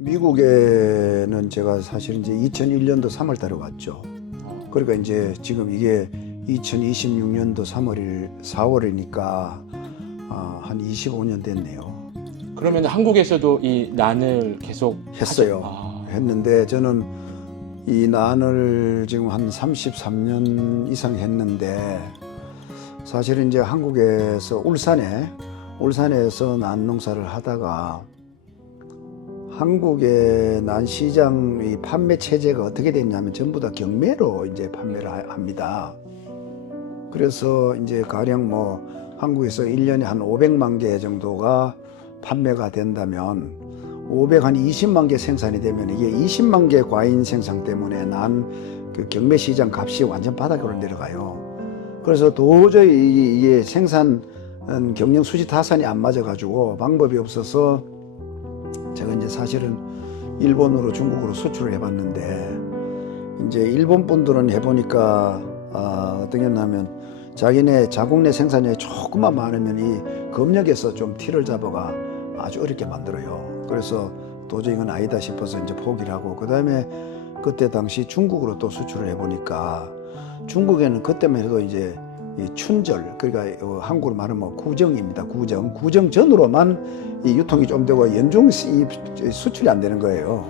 미국에는 제가 사실 이제 2001년도 3월 달에 왔죠. 그러니까 이제 지금 이게 2026년도 4월이니까 한 25년 됐네요. 그러면 한국에서도 이 난을 계속 했어요. 하죠? 했는데 저는 이 난을 지금 한 33년 이상 했는데 사실은 이제 한국에서 울산에서 난 농사를 하다가 한국의 난 시장의 판매 체제가 어떻게 됐냐면 전부 다 경매로 이제 판매를 합니다. 그래서 이제 가령 뭐 한국에서 1년에 한 500만 개 정도가 판매가 된다면 20만 개 생산이 되면 이게 20만 개 과인 생산 때문에 난 그 경매 시장 값이 완전 바닥으로 내려가요. 그래서 도저히 이게 생산 경영 수지 타산이 안 맞아가지고 방법이 없어서 제가 이제 사실은 일본으로 중국으로 수출을 해봤는데 이제 일본 분들은 해보니까 어떤 게 있냐면 자기네 자국 내 생산량이 조금만 많으면 이 검역에서 좀 티를 잡아가 아주 어렵게 만들어요. 그래서 도저히 이건 아니다 싶어서 이제 포기를 하고 그 다음에 그때 당시 중국으로 또 수출을 해보니까 중국에는 그때만 해도 이제 이 춘절 그러니까 한국으로 말하면 뭐 구정입니다. 구정 전으로만 이 유통이 좀 되고 연중 수출이 안 되는 거예요.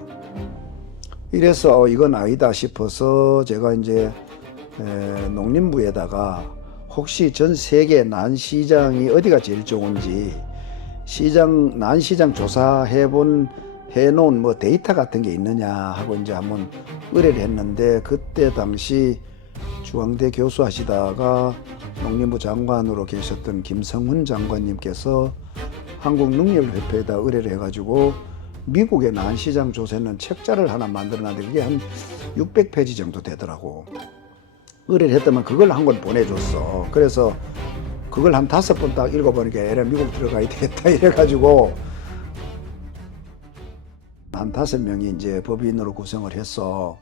이래서 이건 아니다 싶어서 제가 이제 농림부에다가 혹시 전 세계 난 시장이 어디가 제일 좋은지 난 시장 해놓은 뭐 데이터 같은 게 있느냐 하고 이제 한번 의뢰를 했는데 그때 당시 중앙대 교수 하시다가 농림부 장관으로 계셨던 김성훈 장관님께서 한국농협협회에다 의뢰를 해가지고 미국의 난시장 조사는 책자를 하나 만들어놨는데 그게 한 600페이지 정도 되더라고. 의뢰를 했더만 그걸 한 권 보내줬어. 그래서 그걸 한 5번 딱 읽어보니까 에라 미국 들어가야 되겠다 이래가지고 한 5명이 이제 법인으로 구성을 해서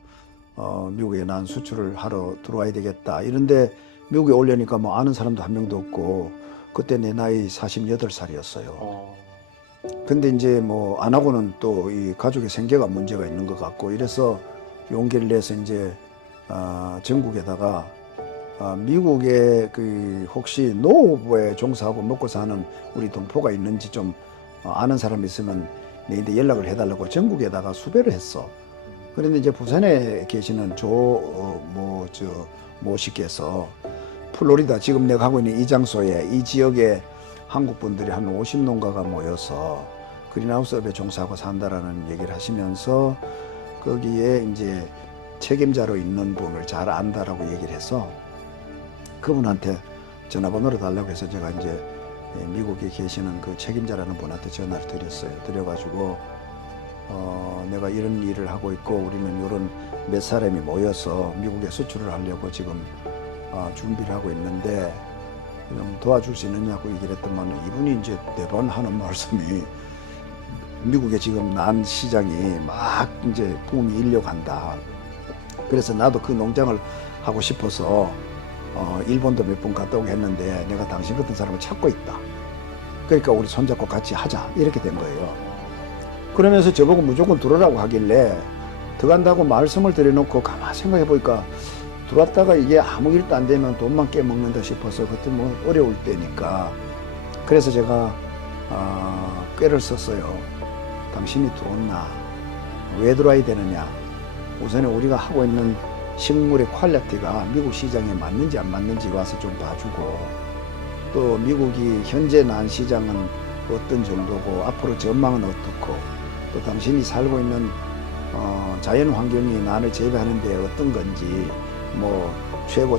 미국에 난 수출을 하러 들어와야 되겠다. 이런데 미국에 오려니까 뭐 아는 사람도 한 명도 없고 그때 내 나이 48살이었어요. 근데 이제 뭐 안 하고는 또 이 가족의 생계가 문제가 있는 것 같고 이래서 용기를 내서 이제 전국에다가 미국에 그 혹시 농업에 종사하고 먹고 사는 우리 동포가 있는지 좀 아는 사람 있으면 내한테 연락을 해달라고 전국에다가 수배를 했어. 그런데 이제 부산에 계시는 모 씨께서 플로리다 지금 내가 하고 있는 이 장소에 이 지역에 한국 분들이 한 50농가가 모여서 그린하우스업에 종사하고 산다라는 얘기를 하시면서 거기에 이제 책임자로 있는 분을 잘 안다라고 얘기를 해서 그분한테 전화번호를 달라고 해서 제가 이제 미국에 계시는 그 책임자라는 분한테 전화를 드렸어요. 드려가지고 내가 이런 일을 하고 있고 우리는 이런 몇 사람이 모여서 미국에 수출을 하려고 지금 준비를 하고 있는데 좀 도와줄 수 있느냐고 얘기를 했더만 이분이 이제 매번 하는 말씀이 미국에 지금 난 시장이 막 이제 붐이 일려고 한다. 그래서 나도 그 농장을 하고 싶어서 일본도 몇 번 갔다 오고 했는데 내가 당신 같은 사람을 찾고 있다. 그러니까 우리 손잡고 같이 하자. 이렇게 된 거예요. 그러면서 저보고 무조건 들어오라고 하길래 들어간다고 말씀을 드려놓고 가만 생각해 보니까 들어왔다가 이게 아무 일도 안 되면 돈만 깨먹는다 싶어서 그때 뭐 어려울 때니까 그래서 제가 꾀를 썼어요. 당신이 들어왔나? 왜 들어와야 되느냐? 우선에 우리가 하고 있는 식물의 퀄리티가 미국 시장에 맞는지 안 맞는지 와서 좀 봐주고 또 미국이 현재 난 시장은 어떤 정도고 앞으로 전망은 어떻고 또 당신이 살고 있는 자연 환경이 난을 재배하는데 어떤 건지 뭐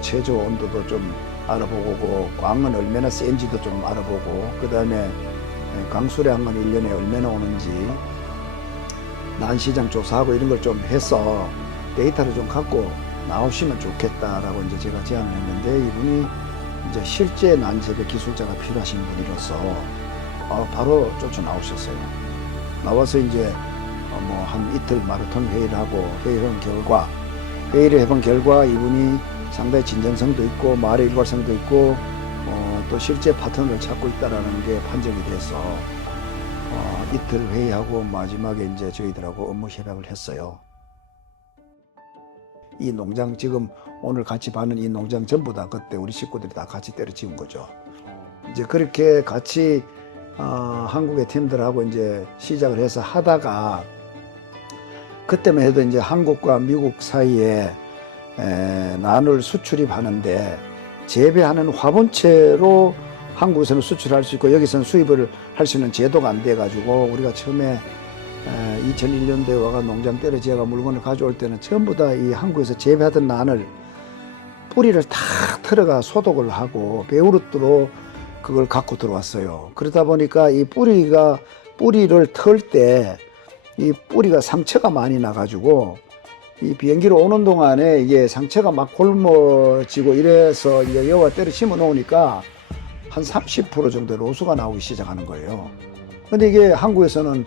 최저 온도도 좀 알아보고 광은 얼마나 센지도 좀 알아보고 그 다음에 강수량은 1년에 얼마나 오는지 난시장 조사하고 이런 걸 좀 해서 데이터를 좀 갖고 나오시면 좋겠다라고 이제 제가 제안을 했는데 이분이 이제 실제 난재배 기술자가 필요하신 분이라서 바로 쫓아 나오셨어요. 나와서 이제 뭐 한 이틀 마라톤 회의를 하고 회의를 해본 결과 이분이 상당히 진정성도 있고 말의 일관성도 있고 또 실제 파트너를 찾고 있다라는 게 판정이 돼서 이틀 회의하고 마지막에 이제 저희들하고 업무 협약을 했어요. 이 농장 지금 오늘 같이 봐는 이 농장 전부 다 그때 우리 식구들이 다 같이 때려치운 거죠. 이제 그렇게 같이 한국의 팀들하고 이제 시작을 해서 하다가 그때만 해도 이제 한국과 미국 사이에 난을 수출입하는데 재배하는 화분체로 한국에서는 수출할 수 있고 여기서는 수입을 할 수 있는 제도가 안 돼 가지고 우리가 처음에 2001년도에 와가 농장 때려지어가 물건을 가져올 때는 전부 다 이 한국에서 재배하던 난을 뿌리를 다 털어가 소독을 하고 배우릇으로 그걸 갖고 들어왔어요. 그러다 보니까 이 뿌리를 털 때 이 뿌리가 상처가 많이 나가지고 이 비행기로 오는 동안에 이게 상처가 막 곪어지고 이래서 이제 여기가 때려 심어 놓으니까 한 30% 정도 로수가 나오기 시작하는 거예요. 근데 이게 한국에서는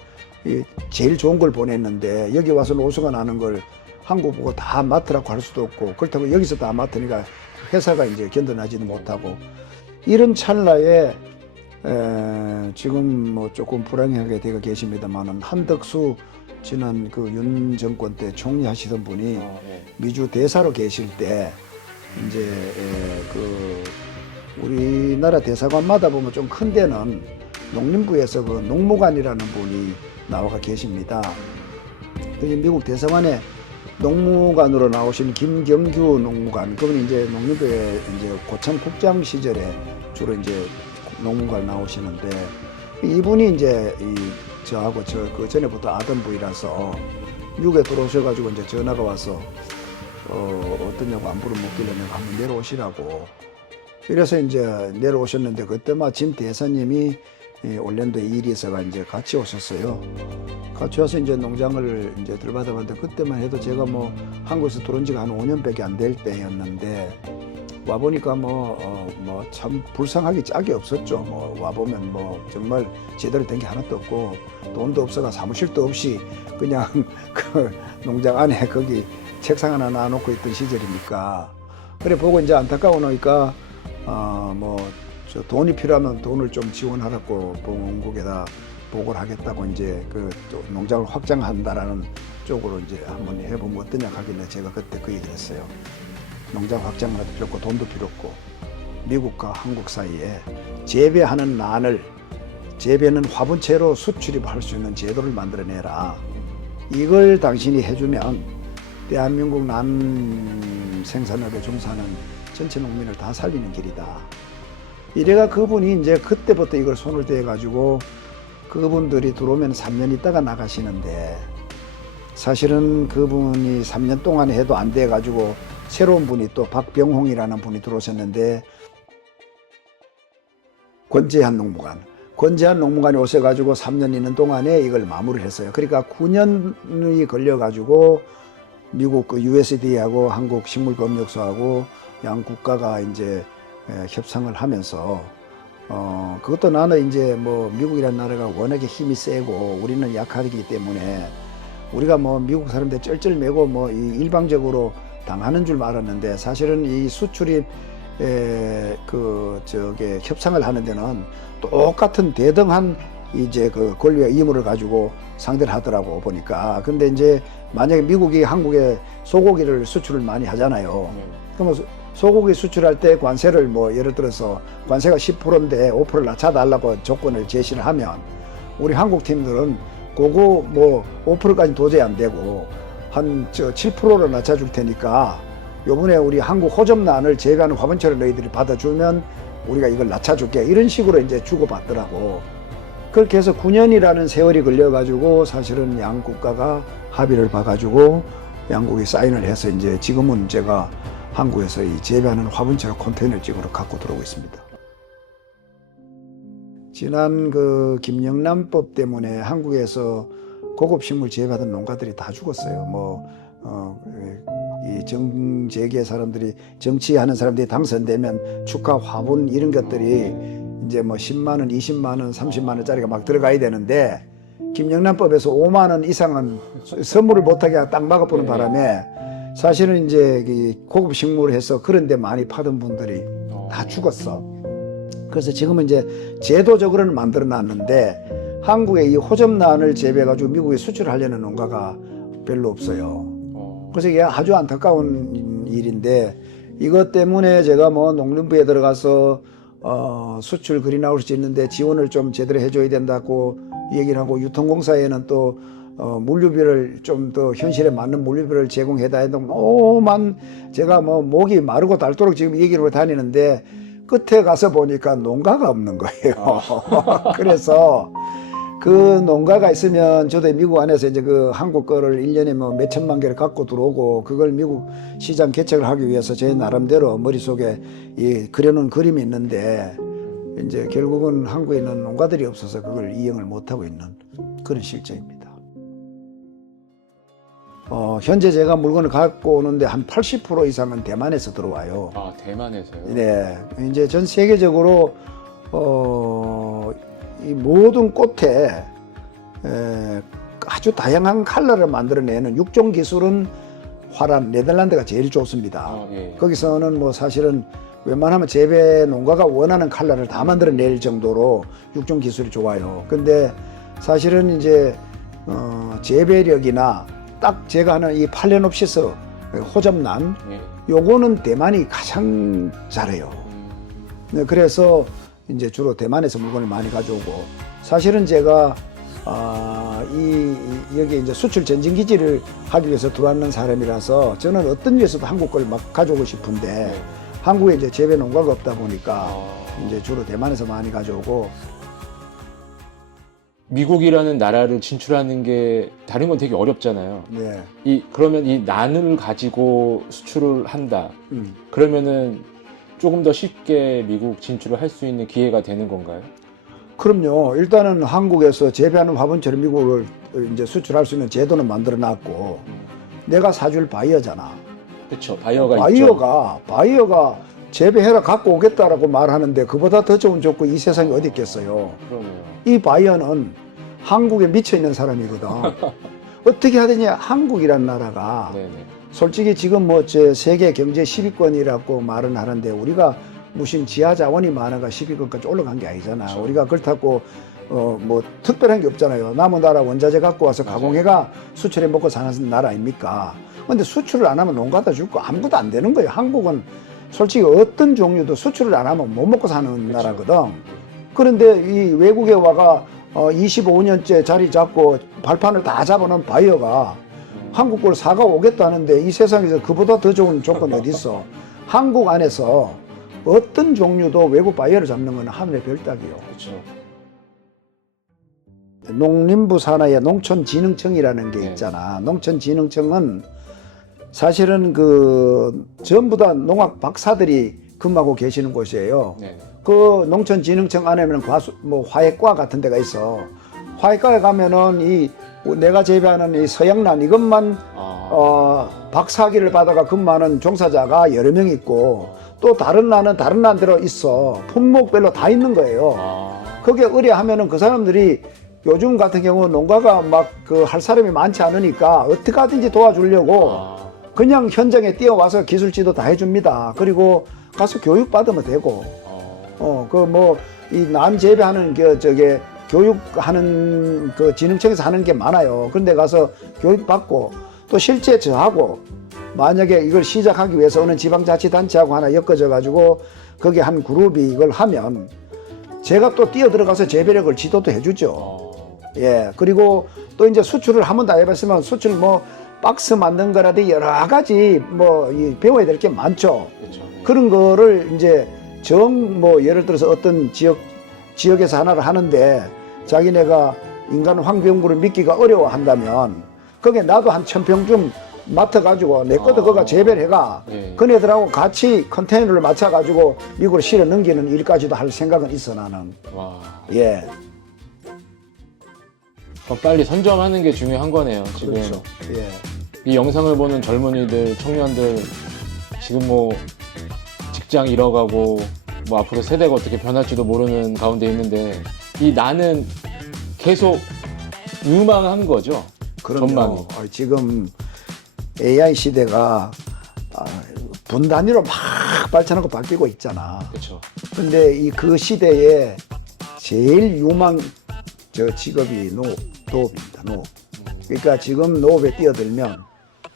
제일 좋은 걸 보냈는데 여기 와서 로수가 나는 걸 한국 보고 다 맡으라고 할 수도 없고 그렇다고 여기서 다 맡으니까 회사가 이제 견뎌내지도 못하고 이런 찰나에 지금 뭐 조금 불행하게 되어 계십니다만은 한덕수 지난 그 윤 정권 때 총리 하시던 분이 네. 미주 대사로 계실 때 이제 그 우리나라 대사관마다 보면 좀 큰 데는 농림부에서 그 농무관이라는 분이 나와 계십니다. 미국 대사관에 농무관으로 나오신 김경규 농무관, 그분이 이제 농림부에 이제 고참 국장 시절에 주로 이제 농무관 나오시는데 이분이 이제 저하고 그 전에부터 아던 분이라서 미국에 들어오셔가지고 이제 전화가 와서 어떠냐고 안부를 묻길래 내가 한번 내려오시라고. 이래서 이제 내려오셨는데 그때 짐 대사님이 올랜도에 일이 있어가 이제 같이 오셨어요. 같이 와서 이제 농장을 이제 들여다봤는데 그때만 해도 제가 뭐 한국에서 들어온 지가 한 5년밖에 안 될 때였는데 와 보니까 참 불쌍하기 짝이 없었죠. 와보면 정말 제대로 된 게 하나도 없고 돈도 없어가 사무실도 없이 그냥 그 농장 안에 거기 책상 하나 놔놓고 있던 시절이니까 그래 보고 이제 안타까우니까 저 돈이 필요하면 돈을 좀 지원하라고 본국에다 보고를 하겠다고 이제 그 농장을 확장한다라는 쪽으로 이제 한번 해보면 어떠냐 하길래 제가 그때 그 얘기를 했어요. 농장 확장은 필요 없고 돈도 필요 없고 미국과 한국 사이에 재배하는 난을 재배는 화분체로 수출입할 수 있는 제도를 만들어내라. 이걸 당신이 해주면 대한민국 난 생산업에 종사하는 전체 농민을 다 살리는 길이다. 이래가 그분이 이제 그때부터 이걸 손을 대가지고 그분들이 들어오면 3년 있다가 나가시는데 사실은 그분이 3년 동안 해도 안 돼가지고 새로운 분이 또 박병홍이라는 분이 들어오셨는데 권재한 농무관이 오셔가지고 3년 있는 동안에 이걸 마무리를 했어요. 그러니까 9년이 걸려가지고 미국 그 USDA하고 한국 식물검역소하고 양 국가가 이제 협상을 하면서 그것도 나는 이제 미국이라는 나라가 워낙에 힘이 세고 우리는 약하기 때문에 우리가 미국 사람들 쩔쩔매고 일방적으로 당하는 줄 알았는데 사실은 이 수출입 협상을 하는 데는 똑같은 대등한 이제 그 권리와 의무를 가지고 상대를 하더라고 보니까. 근데 이제 만약에 미국이 한국에 소고기를 수출을 많이 하잖아요. 그러면 소고기 수출할 때 관세를 예를 들어서 관세가 10%인데 5%를 낮춰달라고 조건을 제시를 하면 우리 한국 팀들은 그거 5%까지는 도저히 안 되고 한 7%를 낮춰줄 테니까 요번에 우리 한국 호접란을 재배하는 화분체를 너희들이 받아주면 우리가 이걸 낮춰줄게. 이런 식으로 이제 주고받더라고. 그렇게 해서 9년이라는 세월이 걸려가지고 사실은 양 국가가 합의를 봐가지고 양국이 사인을 해서 이제 지금은 제가 한국에서 이 재배하는 화분체로 컨테이너 찍으러 갖고 들어오고 있습니다. 지난 그 김영란법 때문에 한국에서 고급 식물 재배하던 농가들이 다 죽었어요. 이 정재계 사람들이 정치하는 사람들이 당선되면 축하 화분 이런 것들이 이제 10만 원, 20만 원, 30만 원짜리가 막 들어가야 되는데 김영란법에서 5만 원 이상은 선물을 못하게 딱 막아보는 바람에 사실은 이제 고급 식물을 해서 그런 데 많이 파던 분들이 다 죽었어. 그래서 지금은 이제 제도적으로는 만들어 놨는데 한국에 이 호접란을 재배해가지고 미국에 수출하려는 농가가 별로 없어요. 그래서 이게 아주 안타까운 일인데, 이것 때문에 제가 뭐 농림부에 들어가서 수출 그린하우스 짓는데 지원을 좀 제대로 해줘야 된다고 얘기를 하고, 유통공사에는 또 물류비를 좀 더 현실에 맞는 물류비를 제공해다 해도 오만 제가 뭐 목이 마르고 닳도록 지금 얘기를 하고 다니는데, 끝에 가서 보니까 농가가 없는 거예요. 그래서 그 농가가 있으면 저도 미국 안에서 이제 그 한국 거를 1년에 뭐 몇천만 개를 갖고 들어오고, 그걸 미국 시장 개척을 하기 위해서 제 나름대로 머릿속에 그려놓은 그림이 있는데, 이제 결국은 한국에 있는 농가들이 없어서 그걸 이행을 못하고 있는 그런 실정입니다. 현재 제가 물건을 갖고 오는데 한 80% 이상은 대만에서 들어와요. 아, 대만에서요? 네. 이제 전 세계적으로, 이 모든 꽃에 아주 다양한 컬러를 만들어내는 육종 기술은 화란 네덜란드가 제일 좋습니다. 예. 거기서는 뭐 사실은 웬만하면 재배 농가가 원하는 컬러를 다 만들어낼 정도로 육종 기술이 좋아요. 근데 사실은 이제 재배력이나 딱 제가 하는 이 팔레놉시스 호접란, 예. 요거는 대만이 가장 잘해요. 네, 그래서 이제 주로 대만에서 물건을 많이 가져오고, 사실은 제가 여기 이제 수출 전진 기지를 하기 위해서 들어왔는 사람이라서 저는 어떤 위에서도 한국 걸 막 가져오고 싶은데, 네. 한국에 이제 재배 농가가 없다 보니까 이제 주로 대만에서 많이 가져오고. 미국이라는 나라를 진출하는 게 다른 건 되게 어렵잖아요. 네. 그러면 이 난을 가지고 수출을 한다. 그러면은 조금 더 쉽게 미국 진출을 할 수 있는 기회가 되는 건가요? 그럼요. 일단은 한국에서 재배하는 화분처럼 미국을 이제 수출할 수 있는 제도는 만들어 놨고, 내가 사줄 바이어잖아. 그렇죠. 바이어가 있죠. 바이어가 재배해라 갖고 오겠다라고 말하는데, 그보다 더 좋은 조건 이 세상에 어디 있겠어요. 그러네요. 이 바이어는 한국에 미쳐 있는 사람이거든. 어떻게 하더니 한국이란 나라가 네네. 솔직히 지금 뭐 제 세계 경제 10위권이라고 말은 하는데, 우리가 무슨 지하 자원이 많아가 10위권까지 올라간 게 아니잖아. 그렇죠. 우리가 그렇다고 뭐 특별한 게 없잖아요. 남은 나라 원자재 갖고 와서 맞아요. 가공해가 수출해 먹고 사는 나라 아닙니까? 근데 수출을 안 하면 농가다 줄 거 아무것도 안 되는 거예요. 한국은 솔직히 어떤 종류도 수출을 안 하면 못 먹고 사는 그렇죠. 나라거든. 그런데 이 외국에 와가 25년째 자리 잡고 발판을 다 잡아놓은 바이어가 한국 걸 사가 오겠다는데, 이 세상에서 그보다 더 좋은 조건이 어디 있어. 한국 안에서 어떤 종류도 외국 바이어를 잡는 건 하늘의 별따기요. 그렇죠. 농림부 산하에 농촌진흥청이라는 게 있잖아. 농촌진흥청은 사실은 그 전부 다 농학 박사들이 근무하고 계시는 곳이에요. 네. 그 농촌진흥청 안에는 화훼과 같은 데가 있어. 화훼과에 가면은 내가 재배하는 이 서양란 이것만 박사학위를 받아가 근무하는 종사자가 여러 명 있고, 또 다른 난은 다른 난대로 있어. 품목별로 다 있는 거예요. 거기에 의뢰하면은 그 사람들이 요즘 같은 경우 농가가 막 할 사람이 많지 않으니까 어떻게 하든지 도와주려고 그냥 현장에 뛰어와서 기술지도 다 해줍니다. 그리고 가서 교육 받으면 되고, 이 난 재배하는 교육하는 그 진흥청에서 하는 게 많아요. 그런데 가서 교육 받고, 또 실제 저하고 만약에 이걸 시작하기 위해서 어느 지방자치단체하고 하나 엮어져 가지고 거기 한 그룹이 이걸 하면 제가 또 뛰어 들어가서 재배력을 지도도 해주죠. 예. 그리고 또 이제 수출을 한 번도 안 해봤으면 수출 뭐 박스 만든 거라든지 여러 가지 배워야 될 게 많죠. 그렇죠. 그런 거를 이제 예를 들어서 어떤 지역에서 하나를 하는데 자기네가 인간 환경구를 믿기가 어려워한다면, 거기에 나도 한 1000평 맡아가지고 내 것도 그거 재배를 해가 그네들하고 같이 컨테이너를 맞춰가지고 미국으로 실어 넘기는 일까지도 할 생각은 있어 나는. 와. 예. 빨리 선점하는 게 중요한 거네요. 지금 그렇죠. 예. 이 영상을 보는 젊은이들, 청년들 지금 뭐 직장 잃어가고 뭐 앞으로 세대가 어떻게 변할지도 모르는 가운데 있는데, 이 나는 계속 유망한 거죠. 전망이. 지금 AI 시대가 분 단위로 막 발전하고 바뀌고 있잖아. 그렇죠. 근데 그 시대에 제일 저 직업이 노업입니다. 노업. 그러니까 지금 노업에 뛰어들면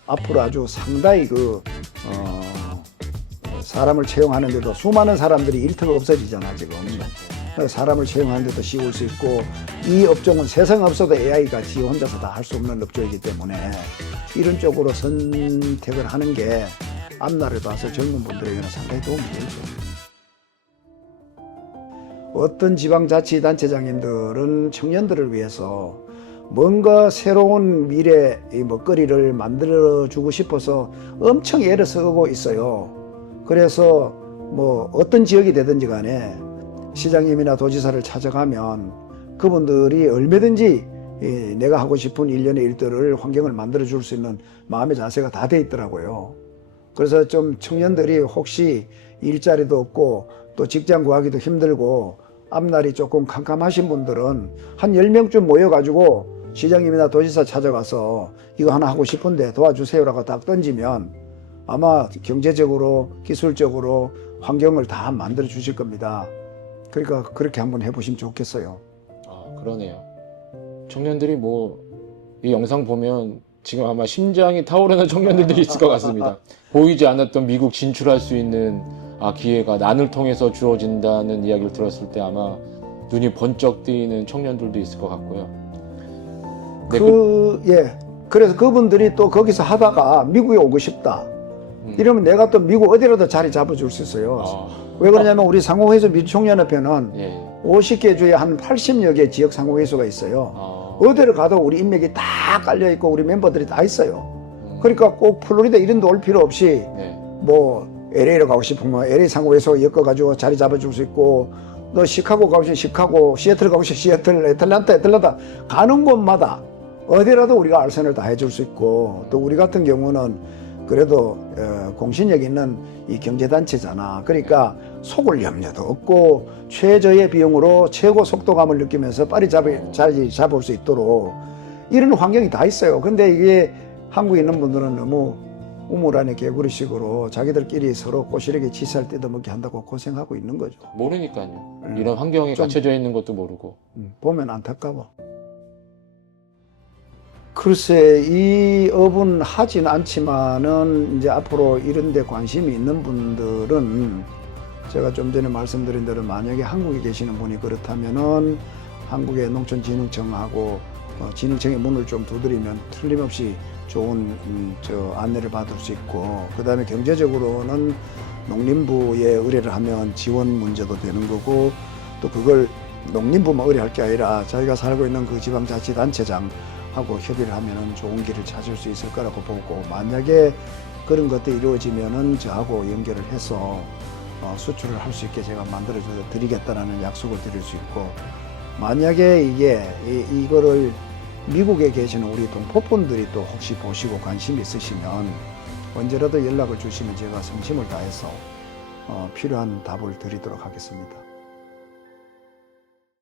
앞으로 아주 상당히 사람을 채용하는데도 수많은 사람들이 일터가 없어지잖아 지금. 사람을 채용하는데도 쉬울 수 있고 이 업종은 세상 없어도 AI가 지 혼자서 다 할 수 없는 업종이기 때문에 이런 쪽으로 선택을 하는 게 앞날을 봐서 젊은 분들에게는 상당히 도움이 되죠. 어떤 지방자치단체장님들은 청년들을 위해서 뭔가 새로운 미래 먹거리를 만들어주고 싶어서 엄청 애를 쓰고 있어요. 그래서 뭐 어떤 지역이 되든지 간에 시장님이나 도지사를 찾아가면 그분들이 얼마든지 내가 하고 싶은 일련의 일들을 환경을 만들어 줄 수 있는 마음의 자세가 다 돼 있더라고요. 그래서 좀 청년들이 혹시 일자리도 없고 또 직장 구하기도 힘들고 앞날이 조금 캄캄하신 분들은 한 10명쯤 모여가지고 시장님이나 도지사 찾아가서 이거 하나 하고 싶은데 도와주세요라고 딱 던지면 아마 경제적으로 기술적으로 환경을 다 만들어 주실 겁니다. 그러니까 그렇게 한번 해보시면 좋겠어요. 아, 그러네요. 청년들이 뭐 이 영상 보면 지금 아마 심장이 타오르는 청년들이 있을 것 같습니다. 보이지 않았던 미국 진출할 수 있는 기회가 난을 통해서 주어진다는 이야기를 들었을 때 아마 눈이 번쩍 뜨이는 청년들도 있을 것 같고요. 네, 그래서 그분들이 또 거기서 하다가 미국에 오고 싶다. 이러면 내가 또 미국 어디라도 자리 잡아줄 수 있어요. 왜 그러냐면 우리 상호회수 민주총연합회는 50개 주에 한 80여 개 지역 상호회수가 있어요. 어디를 가도 우리 인맥이 다 깔려있고 우리 멤버들이 다 있어요. 그러니까 꼭 플로리다 이런 데 올 필요 없이 뭐 LA로 가고 싶으면 LA 상호회수 엮어가지고 자리 잡아줄 수 있고 너 시카고 가고 싶으면 시카고, 시애틀 가고 싶으면 시애틀, 애틀란타 가는 곳마다 어디라도 우리가 알선을 다 해줄 수 있고 또 우리 같은 경우는 그래도 공신력 있는 이 경제단체잖아. 그러니까 속을 염려도 없고 최저의 비용으로 최고 속도감을 느끼면서 빨리 자리 잡을 수 있도록 이런 환경이 다 있어요. 근데 이게 한국에 있는 분들은 너무 우물 안에 개구리식으로 자기들끼리 서로 꼬시르게 치살 뜯어먹게 한다고 고생하고 있는 거죠. 모르니까요. 이런 환경에 갇혀져 있는 것도 모르고. 보면 안타까워. 글쎄 이 업은 하진 않지만은 이제 앞으로 이런 데 관심이 있는 분들은 제가 좀 전에 말씀드린 대로 만약에 한국에 계시는 분이 그렇다면은 한국의 농촌진흥청하고 진흥청의 문을 좀 두드리면 틀림없이 좋은 안내를 받을 수 있고 그 다음에 경제적으로는 농림부에 의뢰를 하면 지원 문제도 되는 거고 또 그걸 농림부만 의뢰할 게 아니라 자기가 살고 있는 그 지방자치단체장 하고 협의를 하면은 좋은 길을 찾을 수 있을 거라고 보고 만약에 그런 것들이 이루어지면은 저하고 연결을 해서 수출을 할 수 있게 제가 만들어 드리겠다라는 약속을 드릴 수 있고 만약에 이거를 미국에 계시는 우리 동포분들이 또 혹시 보시고 관심이 있으시면 언제라도 연락을 주시면 제가 성심을 다해서 필요한 답을 드리도록 하겠습니다.